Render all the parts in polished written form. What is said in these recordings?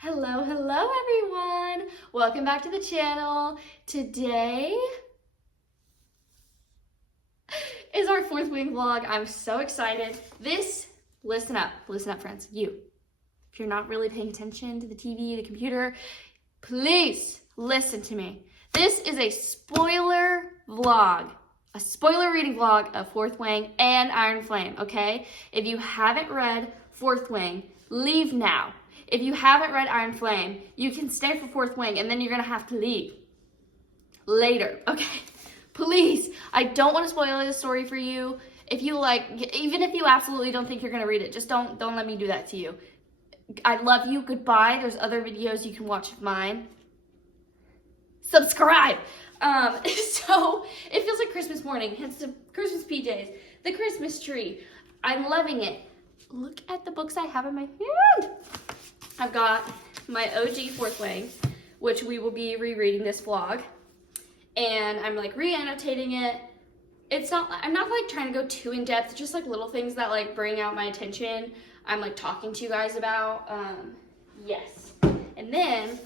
Hello, hello everyone! Welcome back to the channel. Today is our fourth wing vlog. I'm so excited. Listen up friends, if you're not really paying attention to the TV, the computer, please listen to me. This is a spoiler vlog, a spoiler reading vlog of Fourth Wing and Iron Flame, okay? If you haven't read Fourth Wing, leave now. If you haven't read Iron Flame, you can stay for Fourth Wing and then you're gonna have to leave later, okay? Please, I don't want to spoil the story for you. If you even if you absolutely don't think you're gonna read it, just don't let me do that to you. I love you, goodbye. There's other videos you can watch of mine. Subscribe. So it feels like Christmas morning, hence the Christmas PJs, the Christmas tree. I'm loving it. Look at the books I have in my hand. I've got my OG Fourth Wing, which we will be rereading this vlog. And I'm like re-annotating it. I'm not like trying to go too in depth, just like little things that like bring out my attention. I'm like talking to you guys about, yes. And then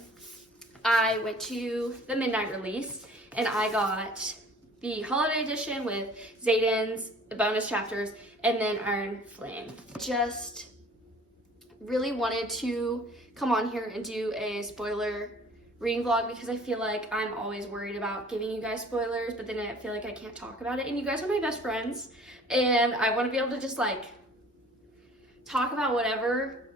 I went to the midnight release and I got the holiday edition with Xaden's bonus chapters and then Iron Flame. Just really wanted to come on here and do a spoiler reading vlog because I feel like I'm always worried about giving you guys spoilers, but then I feel like I can't talk about it. And you guys are my best friends and I want to be able to just like talk about whatever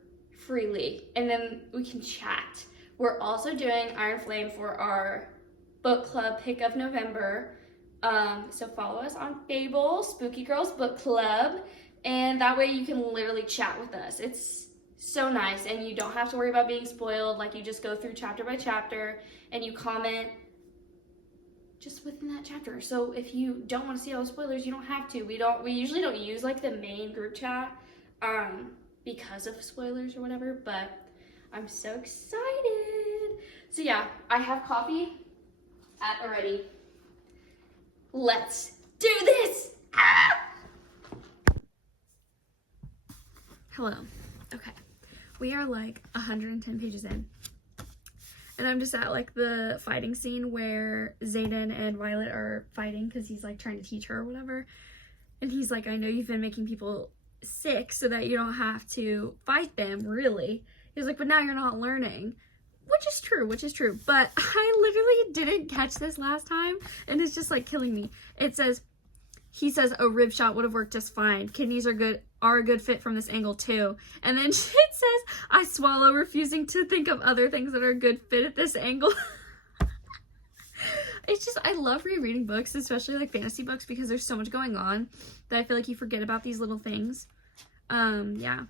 freely and then we can chat. We're also doing Iron Flame for our book club pick of November. So follow us on Fable, Spooky Girls Book Club, and that way you can literally chat with us. It's so nice and you don't have to worry about being spoiled. Like you just go through chapter by chapter and you comment just within that chapter. So if you don't want to see all the spoilers, you don't have to. We usually don't use like the main group chat because of spoilers or whatever, but I'm so excited. So yeah, I have coffee at already. Let's do this. Hello. Okay. We are like 110 pages in. And I'm just at like the fighting scene where Xaden and Violet are fighting because he's like trying to teach her or whatever. And he's like, I know you've been making people sick so that you don't have to fight them, really. He's like, but now you're not learning. Which is true. But I literally didn't catch this last time. And it's just like killing me. He says a rib shot would have worked just fine. Kidneys are a good fit from this angle too. And then it says, I swallow, refusing to think of other things that are a good fit at this angle. It's just, I love rereading books, especially like fantasy books, because there's so much going on that I feel like you forget about these little things. Yeah.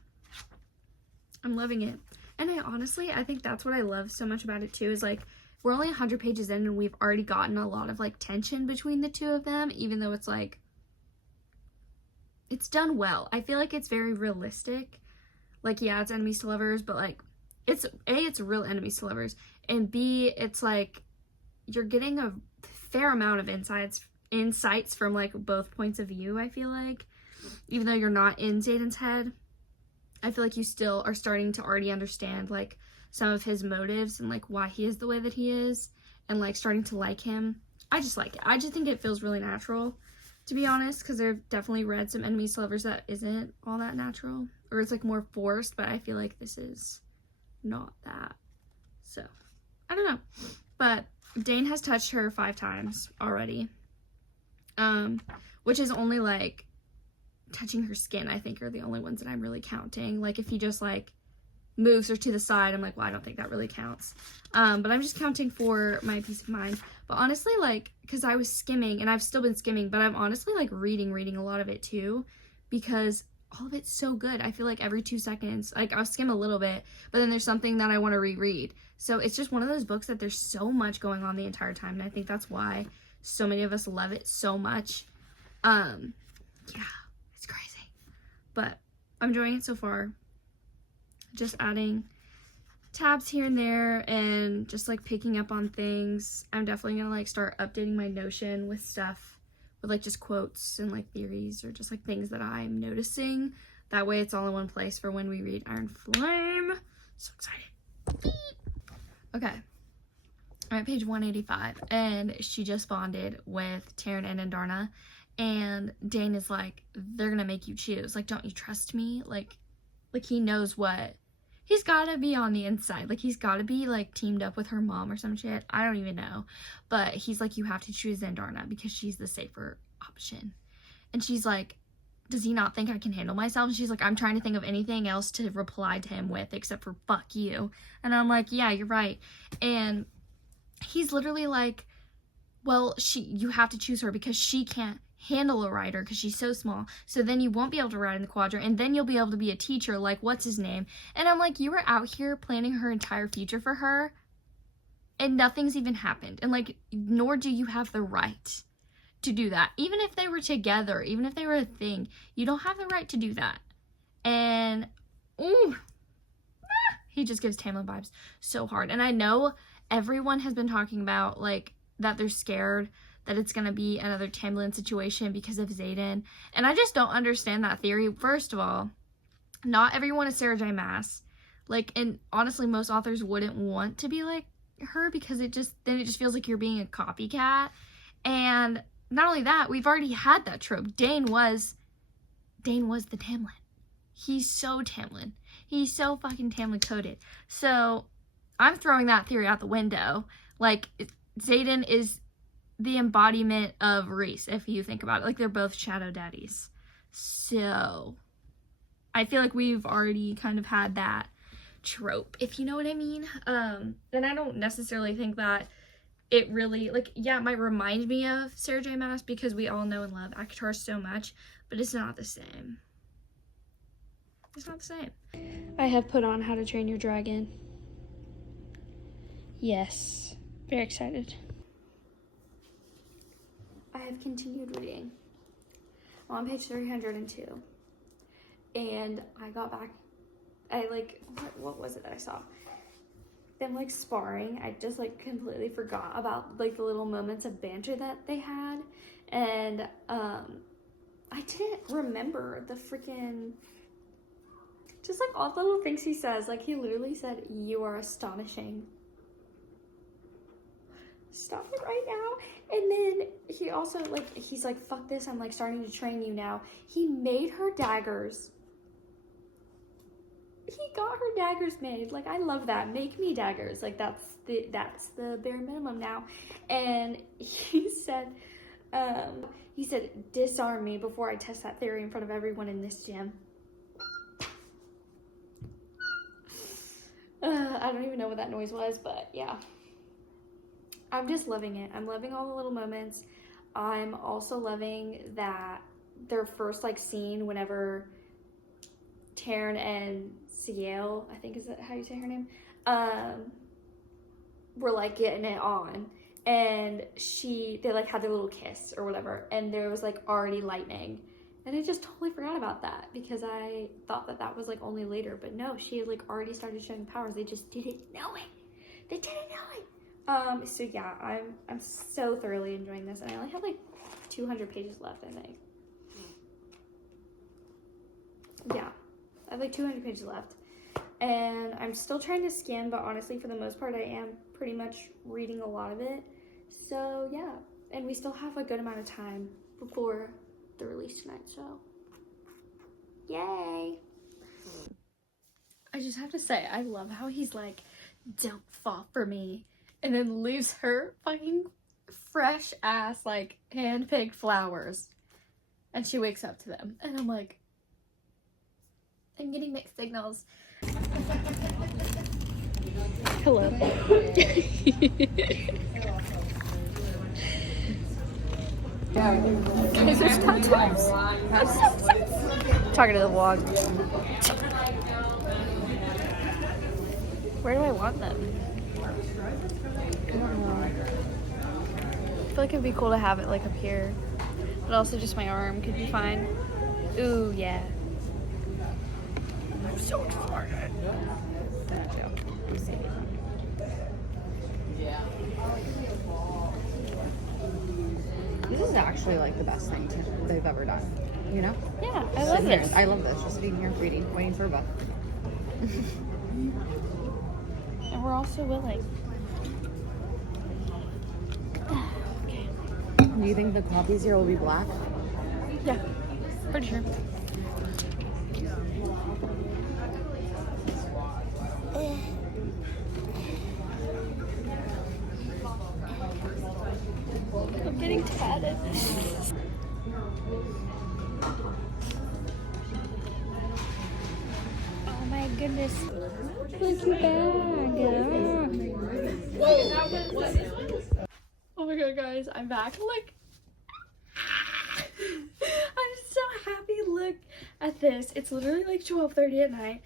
I'm loving it. And I think that's what I love so much about it too, is like, we're only 100 pages in and we've already gotten a lot of like tension between the two of them, even though it's like, it's done well. I feel like it's very realistic. Like, yeah, it's enemies to lovers, but like, it's real enemies to lovers. And B, it's like, you're getting a fair amount of insights from like both points of view, I feel like. Even though you're not in Xaden's head, I feel like you still are starting to already understand like some of his motives and like why he is the way that he is and like starting to like him. I just like it. I just think it feels really natural, to be honest, because I've definitely read some enemies to lovers that isn't all that natural, or it's like more forced, but I feel like this is not that. So, I don't know. But Dane has touched her 5 times already, which is only like touching her skin, I think, are the only ones that I'm really counting. Like if he just like moves her to the side, I'm like, well, I don't think that really counts. But I'm just counting for my peace of mind. But honestly, like, because I was skimming, and I've still been skimming, but I'm honestly like reading a lot of it too, because all of it's so good. I feel like every 2 seconds, like I'll skim a little bit, but then there's something that I want to reread. So it's just one of those books that there's so much going on the entire time, and I think that's why so many of us love it so much. Yeah, it's crazy. But I'm enjoying it so far. Just adding tabs here and there and just like picking up on things. I'm definitely gonna like start updating my Notion with stuff with like just quotes and like theories or just like things that I'm noticing. That way it's all in one place for when we read Iron Flame. So excited. Okay. I'm at page 185, and she just bonded with Taryn and Andarna, and Dane is like, they're gonna make you choose. Like, don't you trust me? Like he knows what. He's gotta be on the inside. Like, he's gotta be, like, teamed up with her mom or some shit. I don't even know. But he's like, you have to choose Andarna because she's the safer option. And she's like, does he not think I can handle myself? And she's like, I'm trying to think of anything else to reply to him with except for fuck you. And I'm like, yeah, you're right. And he's literally like, well, you have to choose her because she can't handle a rider because she's so small. So then you won't be able to ride in the quadrant, and then you'll be able to be a teacher like what's his name. And I'm like, you were out here planning her entire future for her, and nothing's even happened. And like, nor do you have the right to do that. Even if they were together, even if they were a thing, you don't have the right to do that. And he just gives Tamlin vibes so hard. And I know everyone has been talking about, like, that they're scared that it's gonna be another Tamlin situation because of Xaden. And I just don't understand that theory. First of all, not everyone is Sarah J. Maas. Like, and honestly, most authors wouldn't want to be like her because it just feels like you're being a copycat. And not only that, we've already had that trope. Dane was the Tamlin. He's so Tamlin. He's so fucking Tamlin coded. So I'm throwing that theory out the window. Like, Xaden is the embodiment of Rhys, if you think about it. Like, they're both shadow daddies. So I feel like we've already kind of had that trope, if you know what I mean. And I don't necessarily think that it really, like, yeah, it might remind me of Sarah J. Maas because we all know and love ACOTAR so much, but it's not the same. It's not the same. I have put on How to Train Your Dragon. Yes. Very excited. I have continued reading. I'm on page 302. And I got back, what was it that I saw? Them, like, sparring. I just, like, completely forgot about, like, the little moments of banter that they had. And, I didn't remember the freaking, just, like, all the little things he says. Like, he literally said, "You are astonishing. Stop it right now." And then he also, like, he's like, "Fuck this, I'm, like, starting to train you now." He made her daggers. He got her daggers made. Like, I love that. Make me daggers. Like, that's the bare minimum now. And he said, "Disarm me before I test that theory in front of everyone in this gym." I don't even know what that noise was, but yeah. I'm just loving it. I'm loving all the little moments. I'm also loving that their first, like, scene whenever Taryn and Ciel, I think is that how you say her name, were, like, getting it on. And they, like, had their little kiss or whatever. And there was, like, already lightning. And I just totally forgot about that because I thought that was, like, only later. But no, she had, like, already started showing powers. They just didn't know it. They didn't know it. So yeah, I'm so thoroughly enjoying this. And I only have, like, 200 pages left, I think. Yeah, I have, like, 200 pages left. And I'm still trying to skim, but honestly, for the most part, I am pretty much reading a lot of it. So yeah, and we still have a good amount of time before the release tonight, so yay. I just have to say, I love how he's like, "Don't fall for me," and then leaves her fucking fresh ass, like, hand-picked flowers, and she wakes up to them. And I'm like, I'm getting mixed signals. Hello. Guys, there's tattoos. Talking to the vlog. Where do I want them? I don't know. I feel like it'd be cool to have it, like, up here. But also just my arm could be fine. Ooh, yeah. I'm so excited. This is actually, like, the best thing they've ever done, you know? Yeah, I love this. I love this, just sitting here reading, waiting for a book. And we're all so willing. Do you think the copies here will be black? Yeah, pretty sure. I'm getting tatted. Oh my goodness. Look at that. Oh my god, guys, I'm back. Look. I'm so happy. Look at this. It's literally like 12:30 at night,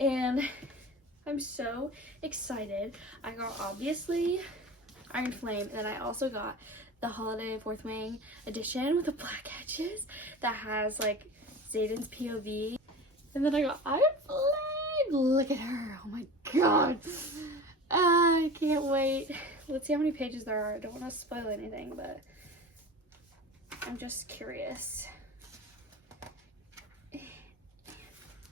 and I'm so excited. I got, obviously, Iron Flame, and then I also got the Holiday Fourth Wing edition with the black edges that has like Zayden's POV. And then I got Iron Flame. Look at her. Oh my god. I can't wait. Let's see how many pages there are. I don't want to spoil anything, but I'm just curious.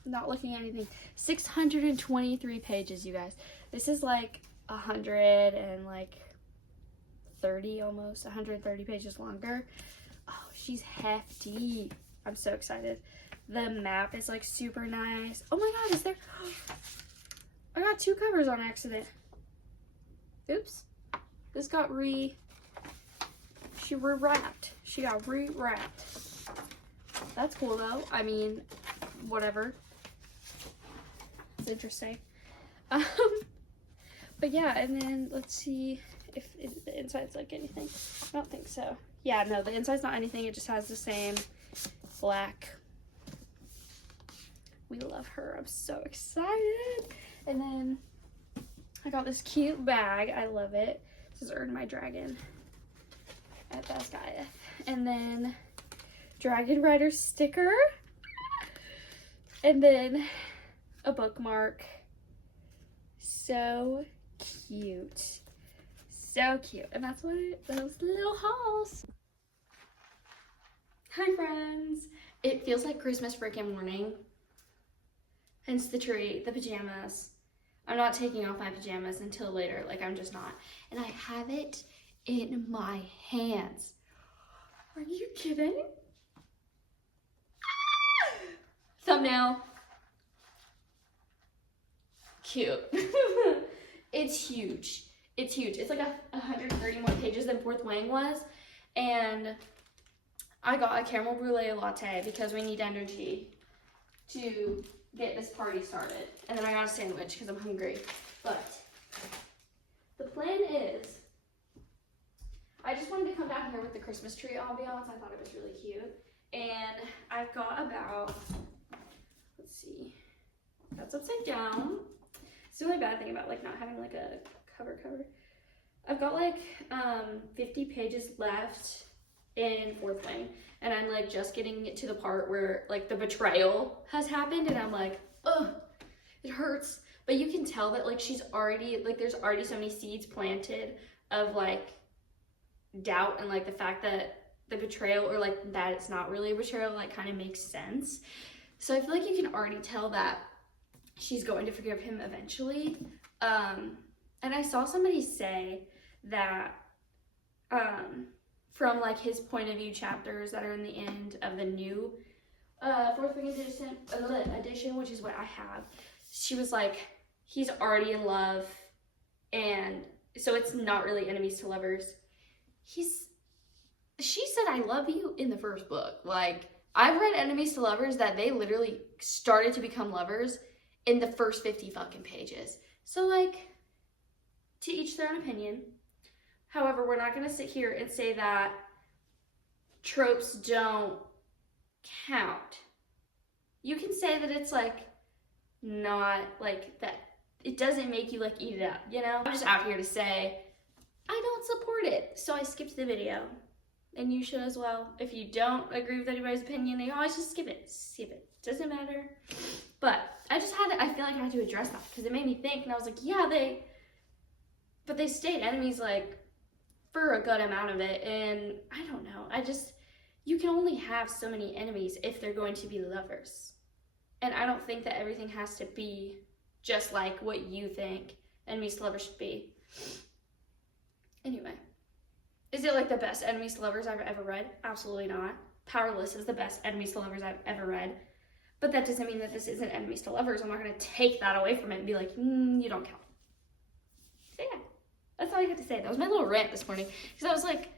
Not looking at anything. 623 pages, you guys. This is like 130 almost, 130 pages longer. Oh, she's hefty. I'm so excited. The map is like super nice. Oh my god, is there? I got 2 covers on accident. Oops. This got she rewrapped. She got rewrapped. That's cool though. I mean, whatever. It's interesting. But yeah, and then let's see if the inside's like anything. I don't think so. Yeah, no, the inside's not anything. It just has the same black. We love her. I'm so excited. And then I got this cute bag. I love it. This is Earn My Dragon at Best Guy. And then Dragon Rider sticker. And then a bookmark. So cute. So cute. And that's what those little hauls. Hi friends. It feels like Christmas freaking morning. Hence the tree, the pajamas. I'm not taking off my pajamas until later, like I'm just not. And I have it in my hands. Are you kidding? Ah! Thumbnail. Cute. It's huge. It's huge. It's like 130 more pages than Fourth Wing was. And I got a caramel brulee latte because we need energy to get this party started. And then I got a sandwich because I'm hungry. But the plan is, I just wanted to come down here with the Christmas tree ambiance. I thought it was really cute. And I've got about, let's see, that's upside down. It's the only bad thing about like not having like a cover. I've got like 50 pages left in Fourth Wing, and I'm like just getting it to the part where like the betrayal has happened, and I'm like, ugh, it hurts. But you can tell that like she's already, like there's already so many seeds planted of like doubt, and like the fact that the betrayal, or like that it's not really a betrayal, like kind of makes sense. So I feel like you can already tell that she's going to forgive him eventually. And I saw somebody say that from like his point of view chapters that are in the end of the new Fourth Wing edition, which is what I have, she was like, he's already in love, and so it's not really enemies to lovers. She said I love you in the first book. Like, I've read enemies to lovers that they literally started to become lovers in the first 50 fucking pages. So like, to each their own opinion. However, we're not gonna sit here and say that tropes don't count. You can say that it's like not like that, it doesn't make you like eat it up, you know? I'm just out here to say I don't support it, so I skipped the video. And you should as well. If you don't agree with anybody's opinion, you always just skip it. Doesn't matter. But I just had to, I feel like I had to address that because it made me think, and I was like, yeah, but they stayed enemies like for a good amount of it. And I don't know, you can only have so many enemies if they're going to be lovers. And I don't think that everything has to be just like what you think enemies to lovers should be. Anyway, Is it like the best enemies to lovers I've ever read? Absolutely not. Powerless is the best enemies to lovers I've ever read. But that doesn't mean that this isn't enemies to lovers. I'm not going to take that away from it and be like, you don't count. So yeah, that's all I got to say. That was my little rant this morning. Because I was like,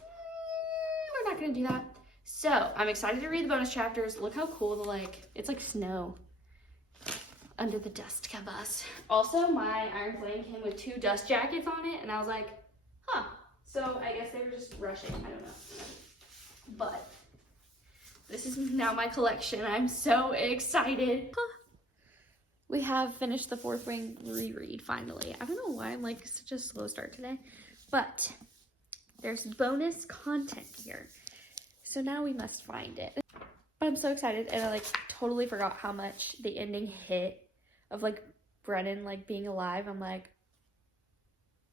we're not going to do that. So I'm excited to read the bonus chapters. Look how cool the it's like snow under the dust covers. Also, my Iron Flame came with 2 dust jackets on it. And I was like, huh. So I guess they were just rushing. I don't know. But this is now my collection. I'm so excited. We have finished the Fourth Wing reread finally. I don't know why I'm like such a slow start today, but there's bonus content here. So now we must find it. But I'm so excited, and I like totally forgot how much the ending hit of like Brennan like being alive. I'm like,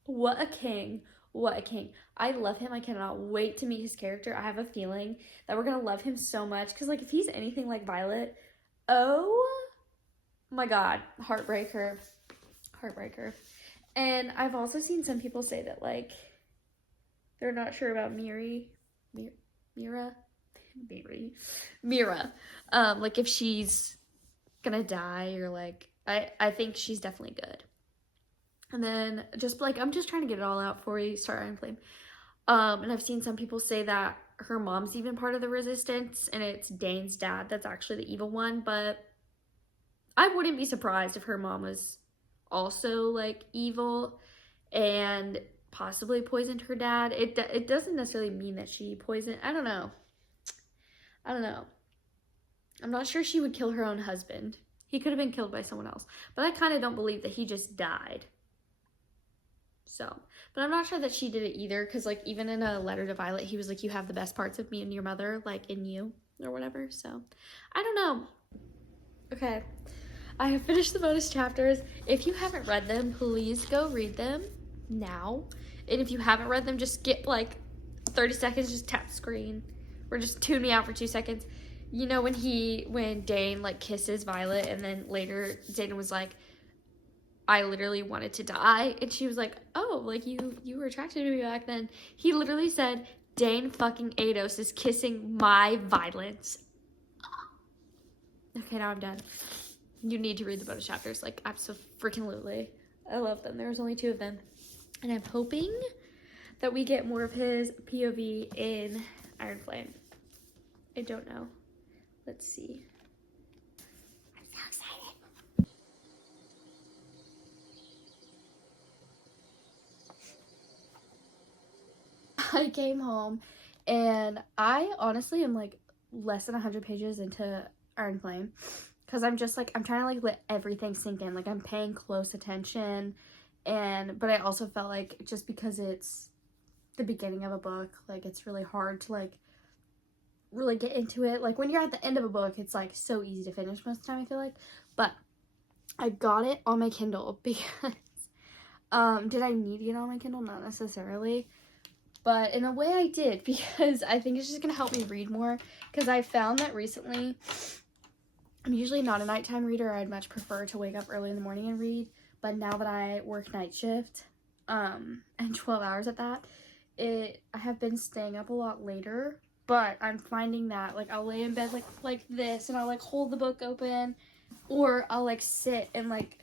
what a king. What a king. I love him. I cannot wait to meet his character. I have a feeling that we're going to love him so much. Because, like, if he's anything like Violet, oh my God. Heartbreaker. Heartbreaker. And I've also seen some people say that, like, they're not sure about Mira. Like, if she's going to die or, like, I think she's definitely good. And then just like, I'm just trying to get it all out before we start Iron Flame. And I've seen some people say that her mom's even part of the resistance and it's Dane's dad that's actually the evil one. But I wouldn't be surprised if her mom was also like evil and possibly poisoned her dad. It doesn't necessarily mean that she poisoned. I don't know. I'm not sure she would kill her own husband. He could have been killed by someone else. But I kind of don't believe that he just died. So, but I'm not sure that she did it either, because like even in a letter to Violet, he was like, you have the best parts of me and your mother, like in you or whatever. So I don't know. Okay, I have finished the bonus chapters. If you haven't read them, please go read them now. And if you haven't read them, just skip like 30 seconds, just tap the screen or just tune me out for 2 seconds. You know, when Dane like kisses Violet and then later Zayden was like, I literally wanted to die. And she was like, oh, like you were attracted to me back then. He literally said, Dane fucking Ados is kissing my violence. Okay, now I'm done. You need to read the bonus chapters. Like, absolutely. I love them. There's only 2 of them. And I'm hoping that we get more of his POV in Iron Flame. I don't know. Let's see. I'm so excited. I came home and I honestly am like less than 100 pages into Iron Flame because I'm just like, I'm trying to like let everything sink in. Like I'm paying close attention but I also felt like just because it's the beginning of a book, like it's really hard to like really get into it. Like when you're at the end of a book, it's like so easy to finish most of the time, I feel like. But I got it on my Kindle because did I need to get it on my Kindle? Not necessarily. But in a way I did, because I think it's just going to help me read more. Because I found that recently, I'm usually not a nighttime reader. I'd much prefer to wake up early in the morning and read. But now that I work night shift, and 12 hours at that, I have been staying up a lot later. But I'm finding that, like, I'll lay in bed like this, and I'll, like, hold the book open. Or I'll, like, sit and, like,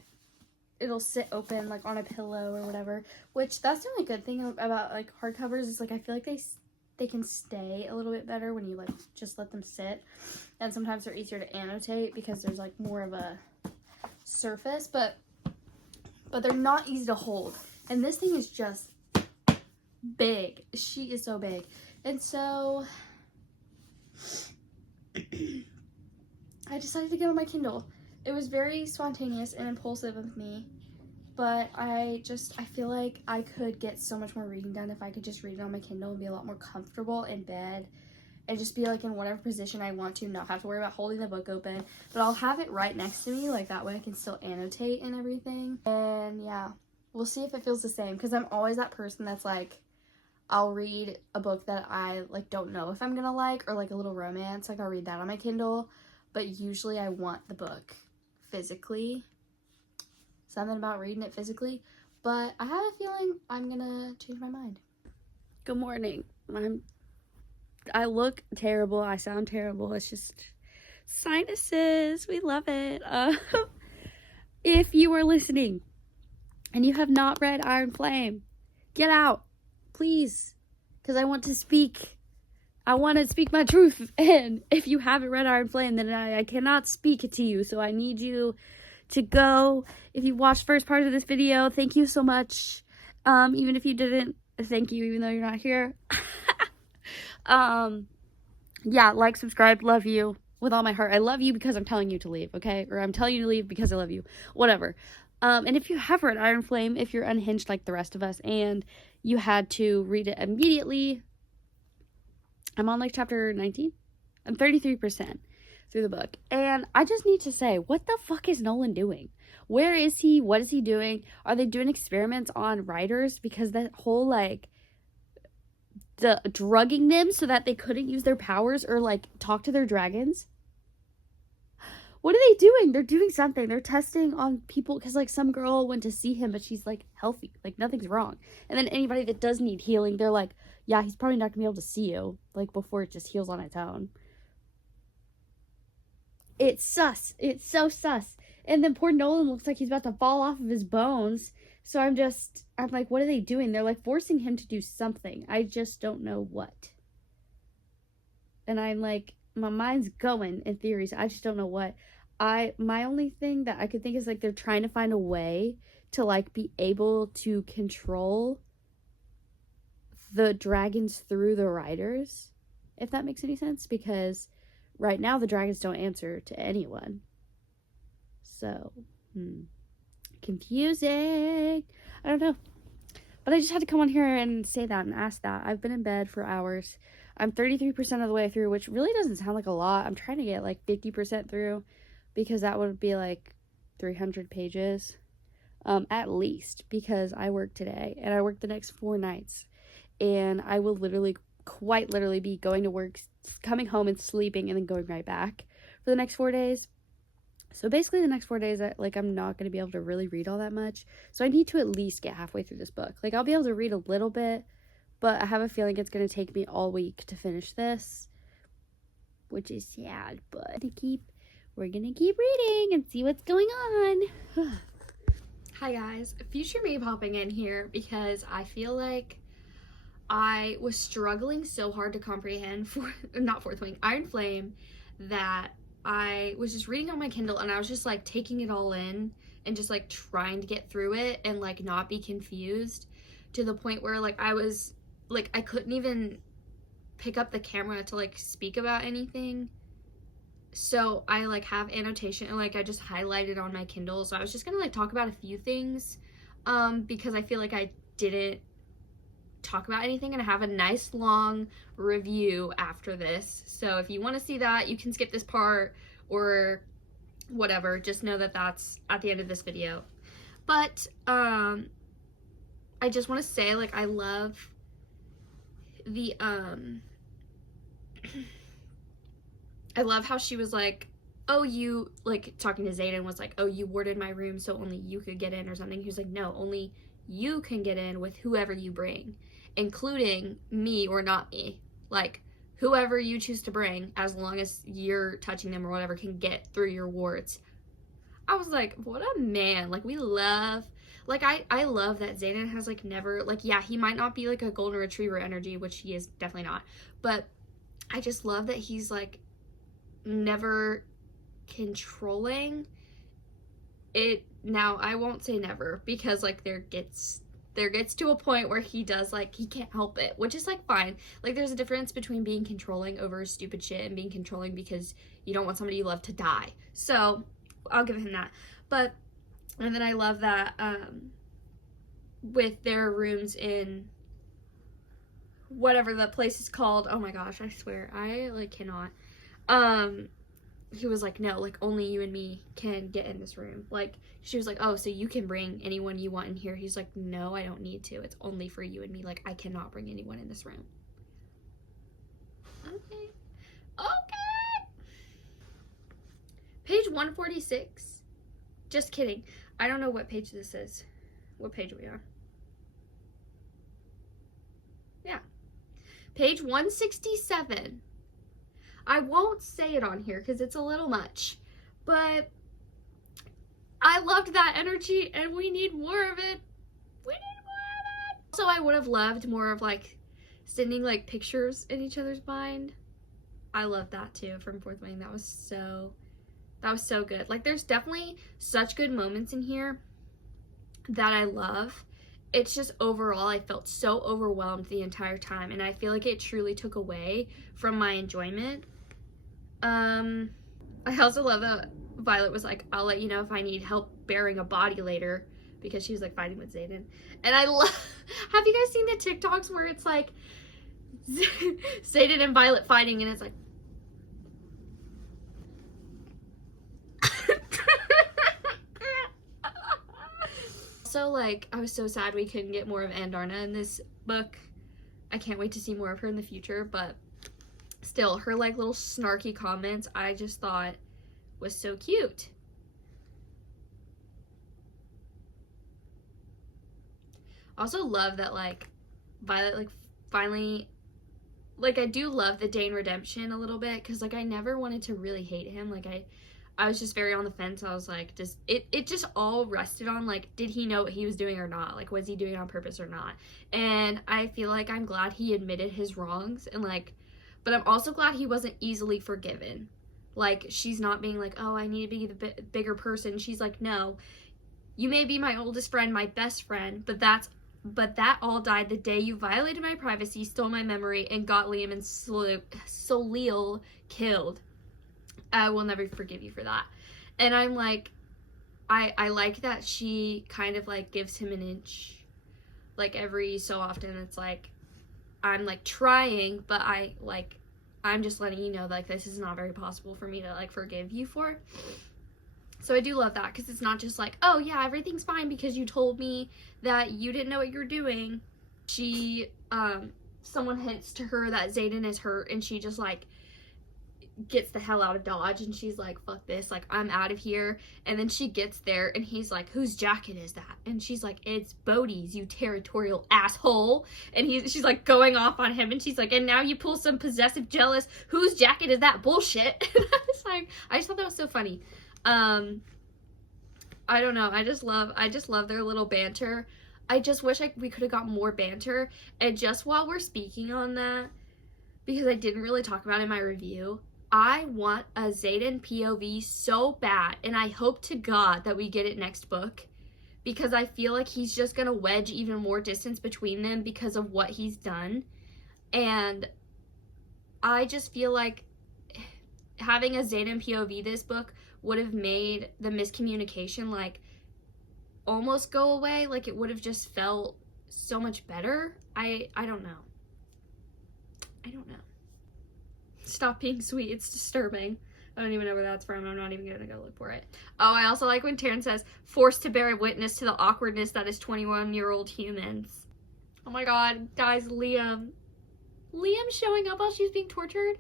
it'll sit open like on a pillow or whatever, which that's the only good thing about like hardcovers is like I feel like they can stay a little bit better when you like just let them sit, and sometimes they're easier to annotate because there's like more of a surface, but they're not easy to hold, and this thing is just big. She is so big. And so I decided to get on my Kindle. It was very spontaneous and impulsive of me, but I feel like I could get so much more reading done if I could just read it on my Kindle and be a lot more comfortable in bed and just be like in whatever position I want to, not have to worry about holding the book open. But I'll have it right next to me, like that way I can still annotate and everything. And yeah, we'll see if it feels the same, because I'm always that person that's like, I'll read a book that I like don't know if I'm gonna like, or like a little romance, like I'll read that on my Kindle, but usually I want the book physically. Something about reading it physically, but I have a feeling I'm gonna change my mind. Good morning. I look terrible. I sound terrible. It's just sinuses. We love it. If you are listening and you have not read Iron Flame, get out, please, because I want to speak. I want to speak my truth. And if you haven't read Iron Flame, then I cannot speak it to you. So I need you to go. If you watched first part of this video, thank you so much. Even if you didn't, thank you, even though you're not here. Yeah, like, subscribe, love you with all my heart. I love you because I'm telling you to leave, okay? Or I'm telling you to leave because I love you. Whatever. And if you have read Iron Flame, if you're unhinged like the rest of us and you had to read it immediately, I'm on like chapter 19. I'm 33% through the book. And I just need to say, what the fuck is Nolan doing? Where is he? What is he doing? Are they doing experiments on writers? Because that whole like drugging them so that they couldn't use their powers or like talk to their dragons. What are they doing? They're doing something. They're testing on people because like some girl went to see him, but she's like healthy, like nothing's wrong. And then anybody that does need healing, they're like, yeah, he's probably not gonna be able to see you like before it just heals on its own. It's sus. It's so sus. And then poor Nolan looks like he's about to fall off of his bones. So I'm like, what are they doing? They're like forcing him to do something. I just don't know what. And I'm like, my mind's going in theories. I just don't know what. My only thing that I could think is like they're trying to find a way to like be able to control the dragons through the riders, if that makes any sense, because right now the dragons don't answer to anyone. So, confusing. I don't know. But I just had to come on here and say that and ask that. I've been in bed for hours. I'm 33% of the way through, which really doesn't sound like a lot. I'm trying to get like 50% through because that would be like 300 pages at least, because I work today and I work the next 4 nights. And I will quite literally be going to work, coming home and sleeping and then going right back for the next 4 days. So basically the next 4 days, I'm not going to be able to really read all that much. So I need to at least get halfway through this book. Like, I'll be able to read a little bit, but I have a feeling it's going to take me all week to finish this, which is sad, but we're going to keep reading and see what's going on. Hi guys, future me popping in here because I feel like I was struggling so hard to comprehend not Fourth Wing, Iron Flame, that I was just reading on my Kindle and I was just like taking it all in and just like trying to get through it and like not be confused, to the point where like I was like, I couldn't even pick up the camera to like speak about anything. So I like have annotation and like I just highlighted on my Kindle. So I was just gonna like talk about a few things because I feel like I didn't talk about anything, and I have a nice long review after this. So if you want to see that, you can skip this part or whatever. Just know that that's at the end of this video. But I just want to say, like, I love the I love how she was like, oh, you, like, talking to Zayden, was like, oh, you warded my room so only you could get in or something. He was like, no, only you can get in with whoever you bring, including me or not me. Like, whoever you choose to bring, as long as you're touching them or whatever, can get through your wards. I was like, what a man. Like, we love, like, I love that Zayden has, like, never, like, yeah, he might not be, like, a golden retriever energy, which he is definitely not, but I just love that he's, like, never controlling it. Now, I won't say never, because, like, there gets to a point where he does, like, he can't help it, which is, like, fine. Like, there's a difference between being controlling over stupid shit and being controlling because you don't want somebody you love to die. So, I'll give him that. But, and then I love that, with their rooms in whatever the place is called. Oh my gosh, I swear, I, like, cannot. He was like, no, like, only you and me can get in this room. Like, she was like, oh, so you can bring anyone you want in here. He's like, no, I don't need to. It's only for you and me. Like, I cannot bring anyone in this room. Okay. Page 146. Just kidding. I don't know what page this is. What page are we on? Yeah, Page 167. I won't say it on here because it's a little much, but I loved that energy and we need more of it. We need more of it. Also, I would have loved more of like sending like pictures in each other's mind. I love that too from Fourth Wing. That was so good. Like, there's definitely such good moments in here that I love. It's just overall, I felt so overwhelmed the entire time, and I feel like it truly took away from my enjoyment. I also love that Violet was like, I'll let you know if I need help bearing a body later, because she was like fighting with Xaden. And I love, have you guys seen the TikToks where it's like Xaden and Violet fighting, and it's like, so like, I was so sad we couldn't get more of Andarna in this book. I can't wait to see more of her in the future, but still, her like little snarky comments I just thought was so cute. Also love that like Violet like finally, like, I do love the Dane redemption a little bit, because like I never wanted to really hate him. Like I was just very on the fence. I was like, it just all rested on like, did he know what he was doing or not? Like, was he doing it on purpose or not? And I feel like I'm glad he admitted his wrongs, and like, but I'm also glad he wasn't easily forgiven. Like, she's not being like, oh, I need to be the bigger person. She's like, no, you may be my oldest friend, my best friend, but that all died the day you violated my privacy, stole my memory, and got Liam and Solil killed. I will never forgive you for that. And I'm like, I like that she kind of like gives him an inch. Like, every so often it's like, I'm like trying, but I'm just letting you know, like, this is not very possible for me to like forgive you for. So I do love that, because it's not just like, oh yeah, everything's fine because you told me that you didn't know what you're doing. She, someone hints to her that Xaden is hurt, and she just like gets the hell out of Dodge, and she's like, fuck this, like, I'm out of here. And then she gets there, and he's like, whose jacket is that? And she's like, it's Bodhi's, you territorial asshole. And she's like going off on him, and she's like, and now you pull some possessive jealous, whose jacket is that bullshit? And I was like, I just thought that was so funny. I don't know, I just love their little banter. I just wish we could have got more banter. And just while we're speaking on that, because I didn't really talk about it in my review, I want a Xaden POV so bad, and I hope to God that we get it next book, because I feel like he's just gonna wedge even more distance between them because of what he's done. And I just feel like having a Xaden POV this book would have made the miscommunication like almost go away. Like, it would have just felt so much better. I don't know. Stop being sweet. It's disturbing. I don't even know where that's from. I'm not even gonna go look for it. Oh, I also like when Taryn says, forced to bear witness to the awkwardness that is 21-year-old humans. Oh my god, guys, Liam showing up while she's being tortured.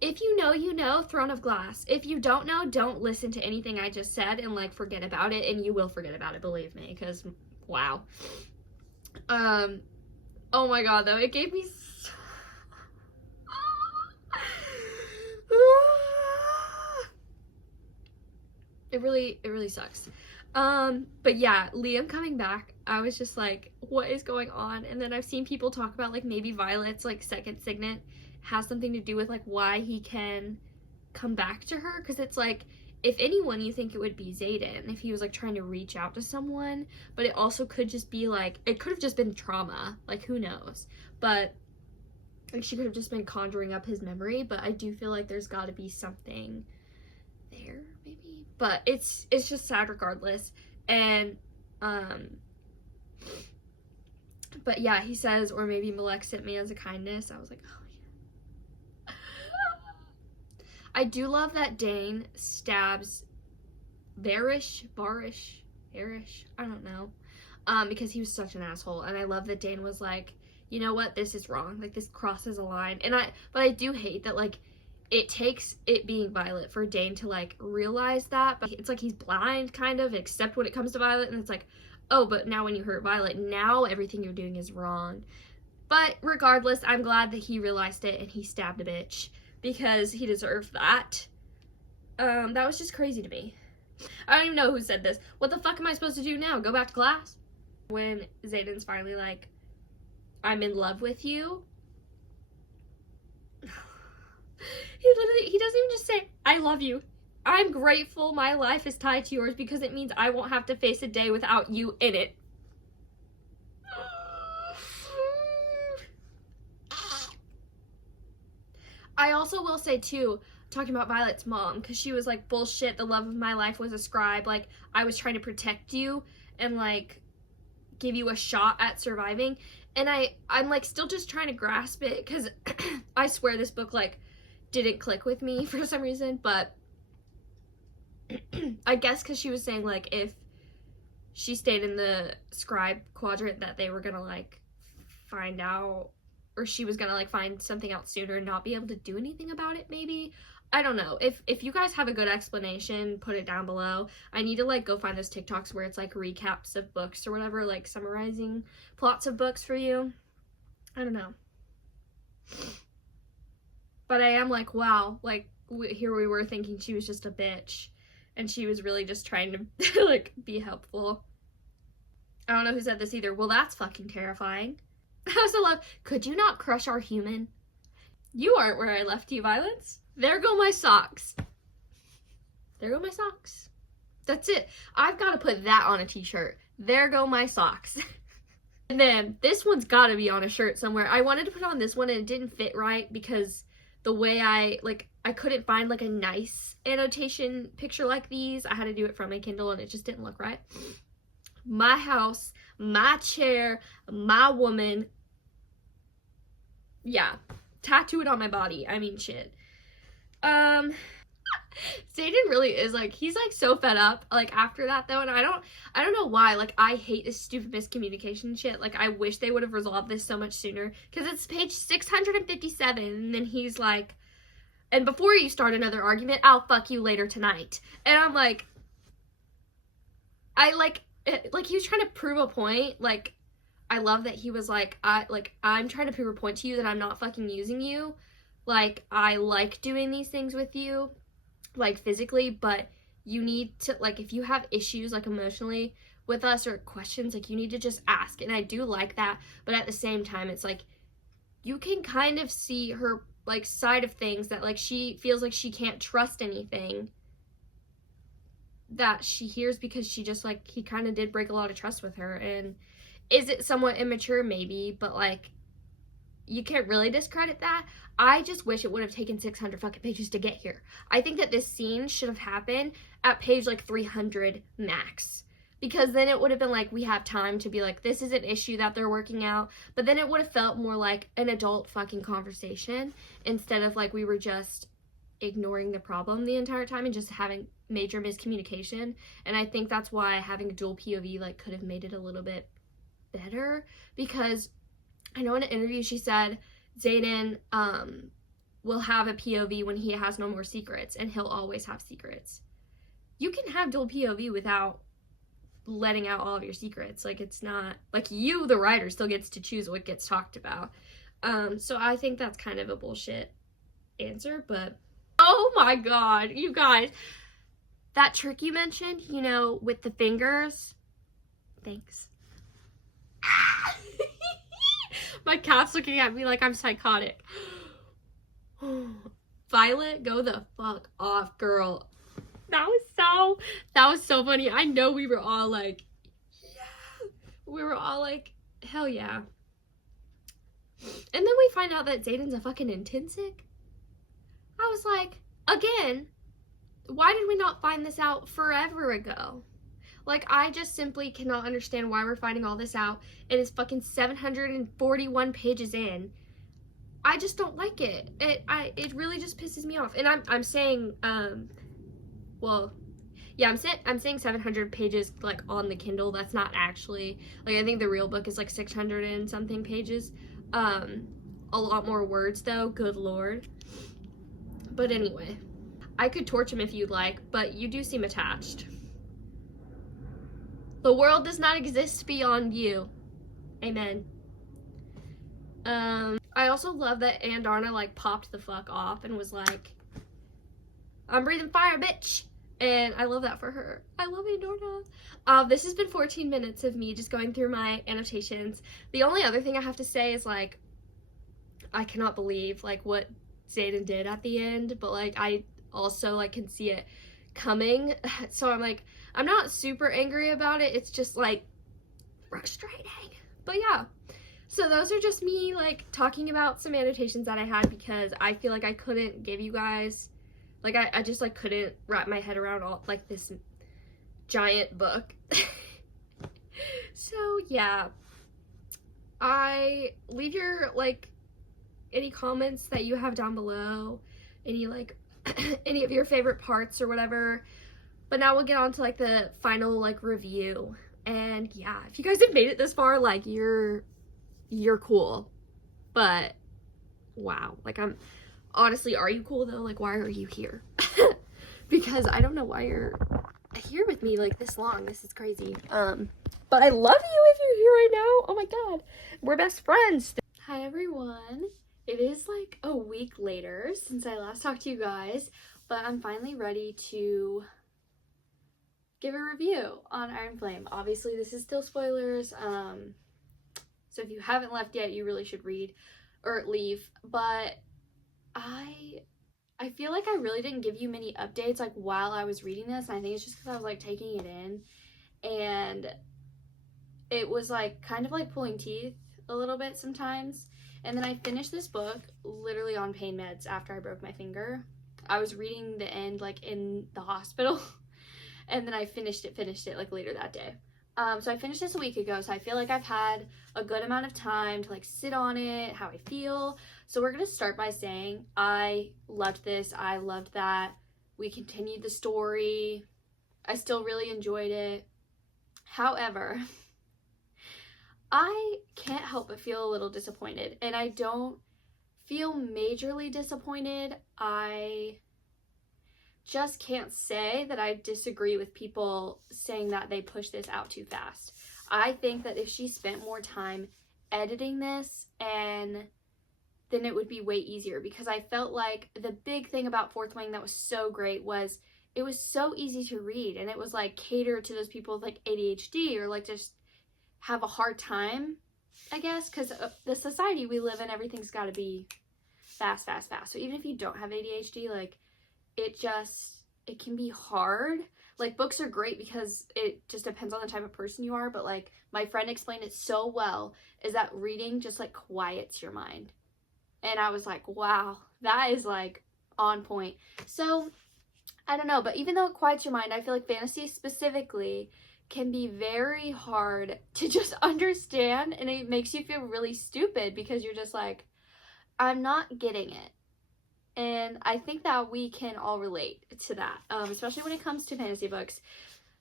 If you know, you know, Throne of Glass. If you don't know, don't listen to anything I just said and like forget about it, and you will forget about it, believe me, because wow. Oh my god, though, it gave me so... It really sucks. But yeah, Liam coming back, I was just like, what is going on? And then I've seen people talk about like maybe Violet's like second signet has something to do with like why he can come back to her, because it's like, if anyone, you think it would be Xaden if he was like trying to reach out to someone, but it also could just be like, it could have just been trauma, like who knows, but like she could have just been conjuring up his memory. But I do feel like there's got to be something there, maybe, but it's just sad regardless. And but yeah, he says, or maybe Malek sent me as a kindness. I was like, oh yeah. I do love that Dane stabs Varish, I don't know, because he was such an asshole. And I love that Dane was like, you know what, this is wrong, like this crosses a line. But I do hate that like it takes it being Violet for Dane to like realize that, but it's like he's blind kind of, except when it comes to Violet. And it's like, oh, but now when you hurt Violet, now everything you're doing is wrong. But regardless, I'm glad that he realized it and he stabbed a bitch because he deserved that. That was just crazy to me. I don't even know who said this. What the fuck am I supposed to do now? Go back to class? When Zayden's finally like, I'm in love with you. He doesn't even just say, I love you. I'm grateful my life is tied to yours because it means I won't have to face a day without you in it. I also will say too, talking about Violet's mom, because she was like, bullshit, the love of my life was a scribe. Like, I was trying to protect you and like give you a shot at surviving. And I'm like still just trying to grasp it, because I swear this book like didn't click with me for some reason. But I guess because she was saying like if she stayed in the scribe quadrant that they were gonna like find out, or she was gonna like find something out sooner and not be able to do anything about it, maybe. I don't know. If you guys have a good explanation, put it down below. I need to like go find those TikToks where it's like recaps of books or whatever, like summarizing plots of books for you. I don't know. But I am like, wow, like here we were thinking she was just a bitch and she was really just trying to like be helpful. I don't know who said this either. Well, that's fucking terrifying. I also love, could you not crush our human? You aren't where I left you, Violence. There go my socks. There go my socks. That's it. I've got to put that on a t-shirt. There go my socks. And then this one's got to be on a shirt somewhere. I wanted to put on this one and it didn't fit right because the way I couldn't find like a nice annotation picture like these. I had to do it from my Kindle and it just didn't look right. My house, my chair, my woman. Yeah. Tattoo it on my body. I mean, shit. Zayden really is like, he's like so fed up like after that though, and I don't know why. Like, I hate this stupid miscommunication shit. Like, I wish they would have resolved this so much sooner, because it's page 657 and then he's like, and before you start another argument, I'll fuck you later tonight. And I'm like, he was trying to prove a point. Like, I love that he was like, I'm trying to prove a point to you that I'm not fucking using you. Like, I like doing these things with you, like, physically, but you need to, like, if you have issues, like, emotionally with us or questions, like, you need to just ask. And I do like that, but at the same time, it's like, you can kind of see her, like, side of things that, like, she feels like she can't trust anything that she hears because she just, like, he kind of did break a lot of trust with her. And is it somewhat immature? Maybe, but, like, you can't really discredit that. I just wish it would have taken 600 fucking pages to get here. I think that this scene should have happened at page like 300 max, because then it would have been like, we have time to be like, this is an issue that they're working out, but then it would have felt more like an adult fucking conversation instead of like we were just ignoring the problem the entire time and just having major miscommunication. And I think that's why having a dual POV like could have made it a little bit better, because I know in an interview she said Zayden will have a POV when he has no more secrets, and he'll always have secrets. You can have dual POV without letting out all of your secrets. Like, it's not like you, the writer, still gets to choose what gets talked about. So I think that's kind of a bullshit answer, but oh my god, you guys, that trick you mentioned, you know, with the fingers, thanks. My cat's looking at me like I'm psychotic. Violet, go the fuck off, girl. That was so funny. I know we were all like, yeah. We were all like, hell yeah. And then we find out that Zayden's a fucking intensic. I was like, again, why did we not find this out forever ago? Like, I just simply cannot understand why we're finding all this out. It is fucking 741 pages in. I just don't like it. It really just pisses me off. And I'm saying, well, yeah, I'm saying 700 pages, like, on the Kindle. That's not actually, like, I think the real book is, like, 600 and something pages. A lot more words, though. Good lord. But anyway, I could torch him if you'd like, but you do seem attached. The world does not exist beyond you. Amen. I also love that Andarna like popped the fuck off and was like, I'm breathing fire, bitch. And I love that for her. I love Andarna. This has been 14 minutes of me just going through my annotations. The only other thing I have to say is like, I cannot believe like what Xaden did at the end, but like I also like can see it coming. So I'm like, I'm not super angry about it. It's just like frustrating. But yeah. So those are just me like talking about some annotations that I had because I feel like I couldn't give you guys, like I just like couldn't wrap my head around all like this giant book. So yeah, I leave your like any comments that you have down below, any like any of your favorite parts or whatever. But now we'll get on to like the final like review. And yeah, if you guys have made it this far, like you're cool. But wow, like I'm honestly, are you cool though? Like why are you here? Because I don't know why you're here with me like this long. This is crazy. But I love you if you're here right now. Oh my god. We're best friends. Hi everyone. It is like a week later since I last talked to you guys, but I'm finally ready to give a review on Iron Flame. Obviously this is still spoilers. So if you haven't left yet, you really should read or leave. But I feel like I really didn't give you many updates like while I was reading this. And I think it's just because I was like taking it in. And it was like kind of like pulling teeth a little bit sometimes. And then I finished this book literally on pain meds after I broke my finger. I was reading the end like in the hospital. And then I finished it like later that day. So I finished this a week ago, so I feel like I've had a good amount of time to like sit on it, how I feel. So we're gonna start by saying I loved this, I loved that. We continued the story. I still really enjoyed it. However, I can't help but feel a little disappointed, and I don't feel majorly disappointed. I just can't say that I disagree with people saying that they push this out too fast. I think that if she spent more time editing this, and then it would be way easier, because I felt like the big thing about Fourth Wing that was so great was it was so easy to read, and it was like catered to those people with like ADHD or like just have a hard time, I guess, because the society we live in, everything's got to be fast. So even if you don't have ADHD, like it can be hard. Like books are great because it just depends on the type of person you are, but like my friend explained it so well, is that reading just like quiets your mind. And I was like, wow, that is like on point. So I don't know, but even though it quiets your mind, I feel like fantasy specifically can be very hard to just understand, and it makes you feel really stupid because you're just like, I'm not getting it. And I think that we can all relate to that, especially when it comes to fantasy books.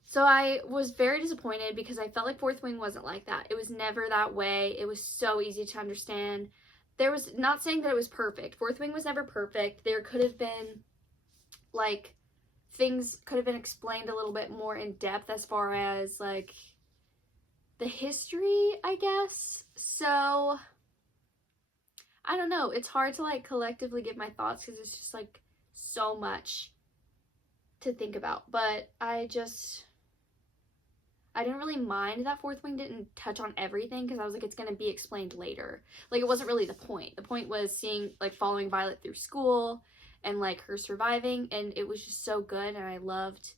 So I was very disappointed because I felt like Fourth Wing wasn't like that. It was never that way. It was so easy to understand. There was, not saying that it was perfect. Fourth Wing was never perfect. There could have been, like, things could have been explained a little bit more in depth as far as, like, the history, I guess. So I don't know, it's hard to like collectively give my thoughts because it's just like so much to think about. But I didn't really mind that Fourth Wing didn't touch on everything, because I was like, it's gonna be explained later. Like, it wasn't really the point. The point was seeing, like, following Violet through school and like her surviving, and it was just so good, and I loved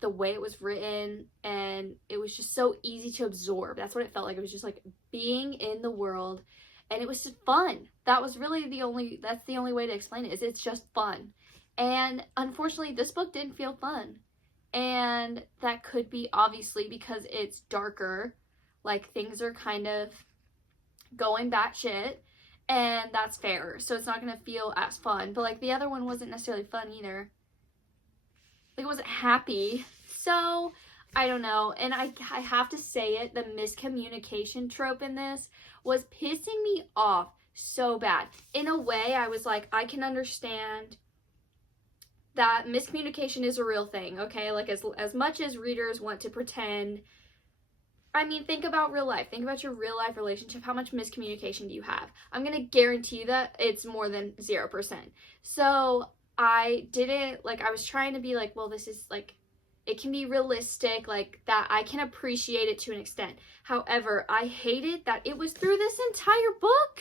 the way it was written, and it was just so easy to absorb. That's what it felt like. It was just like being in the world. And it was just fun. That was really that's the only way to explain it, is it's just fun. And unfortunately, this book didn't feel fun. And that could be obviously because it's darker. Like, things are kind of going batshit, and that's fair. So it's not going to feel as fun. But like, the other one wasn't necessarily fun either. Like, it wasn't happy. So I don't know. And I have to say it, the miscommunication trope in this was pissing me off so bad. In a way, I was like, I can understand that miscommunication is a real thing, okay? Like, as much as readers want to pretend I mean, think about real life. Think about your real life relationship. How much miscommunication do you have? I'm going to guarantee you that it's more than 0%. So I didn't, like, I was trying to be like, well, this is like, it can be realistic, like that I can appreciate it to an extent. However, I hated that it was through this entire book.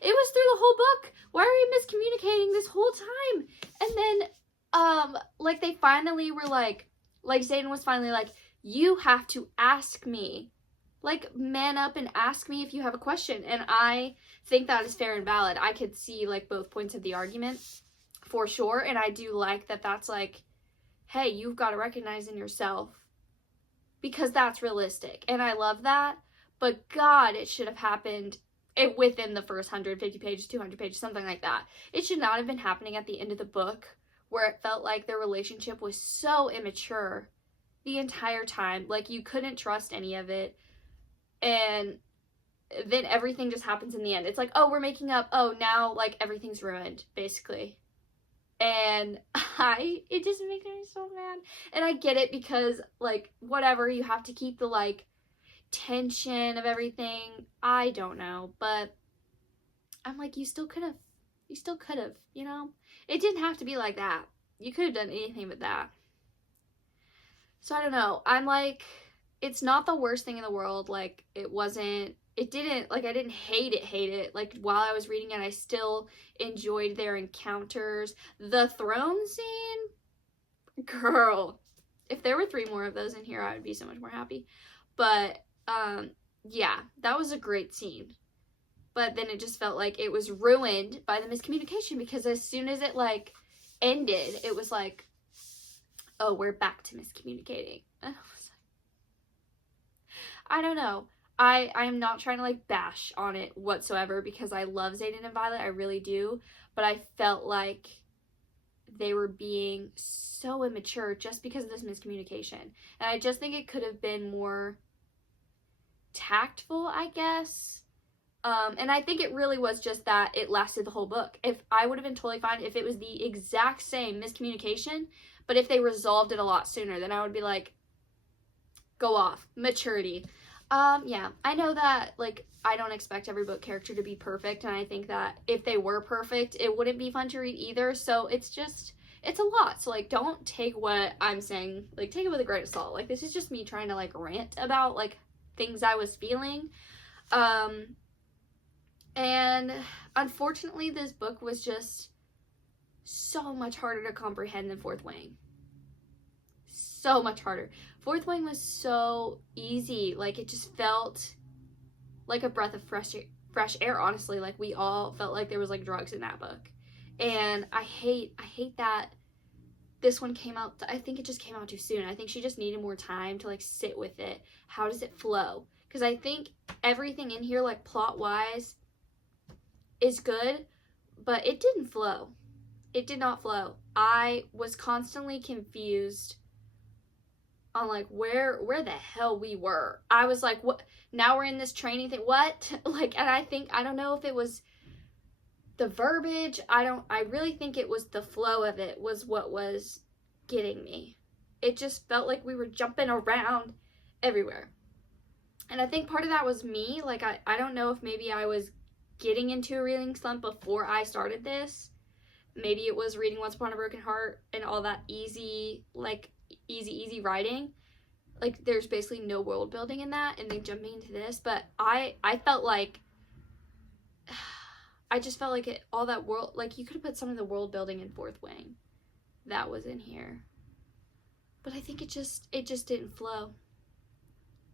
It was through the whole book. Why are you miscommunicating this whole time? And then, like, they finally were like Zayden was finally like, you have to ask me. Like, man up and ask me if you have a question. And I think that is fair and valid. I could see, like, both points of the argument for sure. And I do like that that's like, hey, you've got to recognize in yourself, because that's realistic. And I love that. But God, it should have happened within the first 150 pages, 200 pages, something like that. It should not have been happening at the end of the book, where it felt like their relationship was so immature the entire time. Like, you couldn't trust any of it. And then everything just happens in the end. It's like, oh, we're making up. Oh, now, like, everything's ruined, basically. And it just makes me so mad. And I get it, because, like, whatever, you have to keep the, like, tension of everything. I don't know, but I'm like, you still could have, you know? It didn't have to be like that. You could have done anything but that. So I don't know. I'm like, it's not the worst thing in the world. Like, I didn't hate it. Like, while I was reading it, I still enjoyed their encounters. The throne scene, girl, if there were 3 more of those in here, I would be so much more happy. But, yeah, that was a great scene. But then it just felt like it was ruined by the miscommunication, because as soon as it, like, ended, it was like, oh, we're back to miscommunicating. And I was like, I don't know. I am not trying to, like, bash on it whatsoever, because I love Zayden and Violet, I really do, but I felt like they were being so immature just because of this miscommunication. And I just think it could have been more tactful, I guess. And I think it really was just that it lasted the whole book. If I would have been totally fine if it was the exact same miscommunication, but if they resolved it a lot sooner, then I would be like, go off. Maturity. Yeah, I know that, like, I don't expect every book character to be perfect, and I think that if they were perfect, it wouldn't be fun to read either, so it's a lot. So, like, don't take what I'm saying, like, take it with a grain of salt. Like, this is just me trying to, like, rant about, like, things I was feeling. And unfortunately, this book was just so much harder to comprehend than Fourth Wing. So much harder. Fourth Wing was so easy. Like, it just felt like a breath of fresh air, honestly. Like, we all felt like there was, like, drugs in that book. And I hate that this one came out, I think it just came out too soon. I think she just needed more time to, like, sit with it. How does it flow? Because I think everything in here, like, plot-wise, is good, but it didn't flow. It did not flow. I was constantly confused on, like, where the hell we were. I was like, what? Now we're in this training thing. What? Like, and I don't know if it was the verbiage. I really think it was the flow of it was what was getting me. It just felt like we were jumping around everywhere. And I think part of that was me. Like, I don't know if maybe I was getting into a reading slump before I started this. Maybe it was reading Once Upon a Broken Heart and all that easy writing. Like, there's basically no world building in that, and then jumping into this. But I felt like, I just felt like all that world, like, you could have put some of the world building in Fourth Wing. That was in here. But I think it just didn't flow.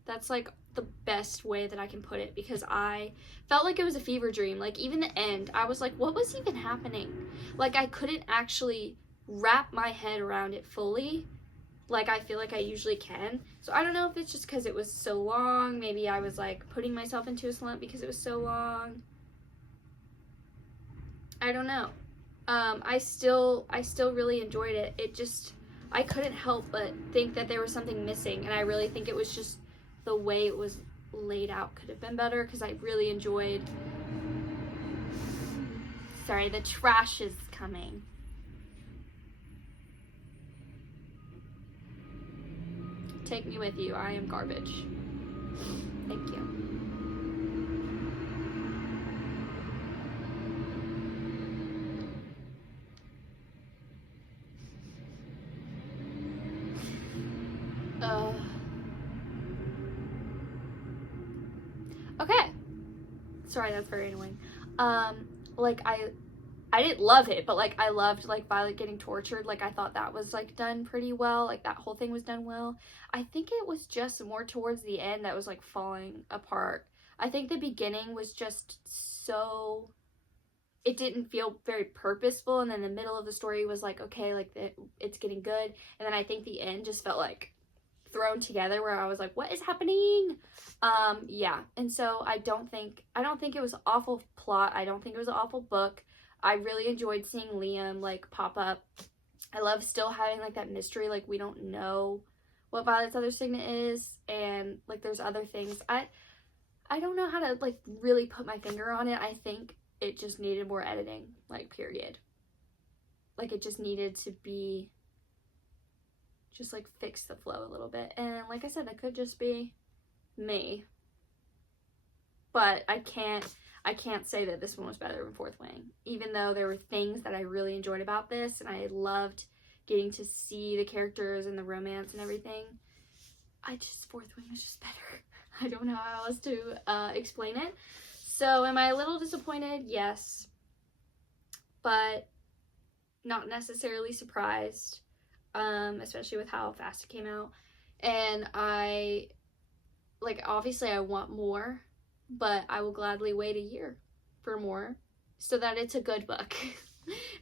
That's, like, the best way that I can put it, because I felt like it was a fever dream. Like, even the end, I was like, what was even happening? Like, I couldn't actually wrap my head around it fully, like I feel like I usually can. So I don't know if it's just because it was so long. Maybe I was, like, putting myself into a slump because it was so long. I don't know. I still really enjoyed it. It just, I couldn't help but think that there was something missing, and I really think it was just the way it was laid out could have been better, because I really enjoyed, sorry, the trash is coming. Take me with you, I am garbage. Thank you. Okay. Sorry, that's very annoying. Like I didn't love it, but like I loved like Violet getting tortured. Like I thought that was like done pretty well. Like that whole thing was done well. I think it was just more towards the end that was like falling apart. I think the beginning was just so, it didn't feel very purposeful, and then the middle of the story was like, okay, like it's getting good, and then I think the end just felt like thrown together where I was like, what is happening? Yeah, and so I don't think it was an awful plot. I don't think it was an awful book. I really enjoyed seeing Liam like pop up. I love still having like that mystery, like we don't know what Violet's other signet is, and like there's other things. I don't know how to like really put my finger on it. I think it just needed more editing, like period. Like it just needed to be just like fix the flow a little bit. And like I said, that could just be me. But I can't say that this one was better than Fourth Wing, even though there were things that I really enjoyed about this, and I loved getting to see the characters and the romance and everything. Fourth Wing was just better. I don't know how else to explain it. So am I a little disappointed? Yes. But not necessarily surprised, especially with how fast it came out. And obviously I want more, but I will gladly wait a year for more so that it's a good book.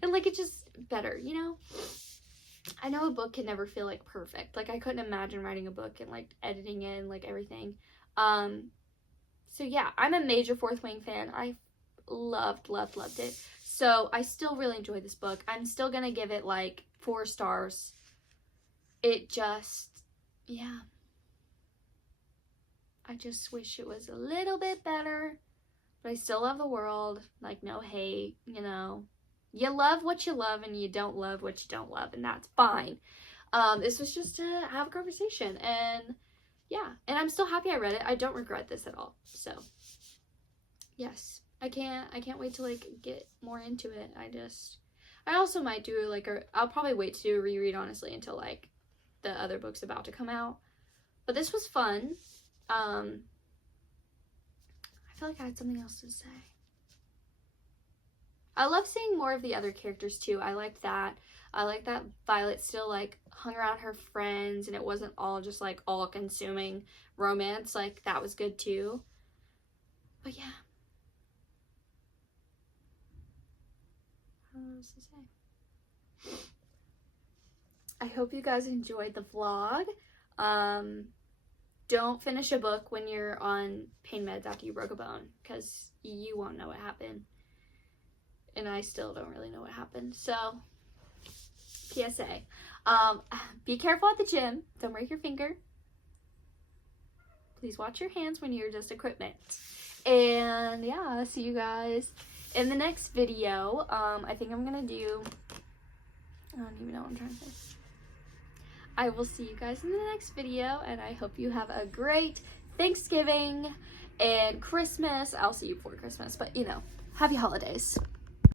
And like it's just better, you know? I know a book can never feel like perfect. Like I couldn't imagine writing a book and like editing it and like everything. So yeah, I'm a major Fourth Wing fan. I loved it. So I still really enjoyed this book. I'm still gonna give it like 4 stars. It just, yeah. I just wish it was a little bit better, but I still love the world. Like no hate, you know. You love what you love and you don't love what you don't love, and that's fine. This was just to have a conversation, and yeah, and I'm still happy I read it. I don't regret this at all. So yes, I can't wait to like get more into it. I also might do like I'll probably wait to do a reread honestly until like the other book's about to come out. But this was fun. I feel like I had something else to say. I love seeing more of the other characters too. I liked that. I like that Violet still like hung around her friends and it wasn't all just like all consuming romance. Like that was good too. But yeah. I don't know what else to say. I hope you guys enjoyed the vlog. Don't finish a book when you're on pain meds after you broke a bone, because you won't know what happened. And I still don't really know what happened. So, PSA. Be careful at the gym. Don't break your finger. Please wash your hands when you're just equipment. And yeah, I'll see you guys in the next video. I think I'm going to do... I don't even know what I'm trying to say. I will see you guys in the next video, and I hope you have a great Thanksgiving and Christmas. I'll see you before Christmas, but you know, happy holidays.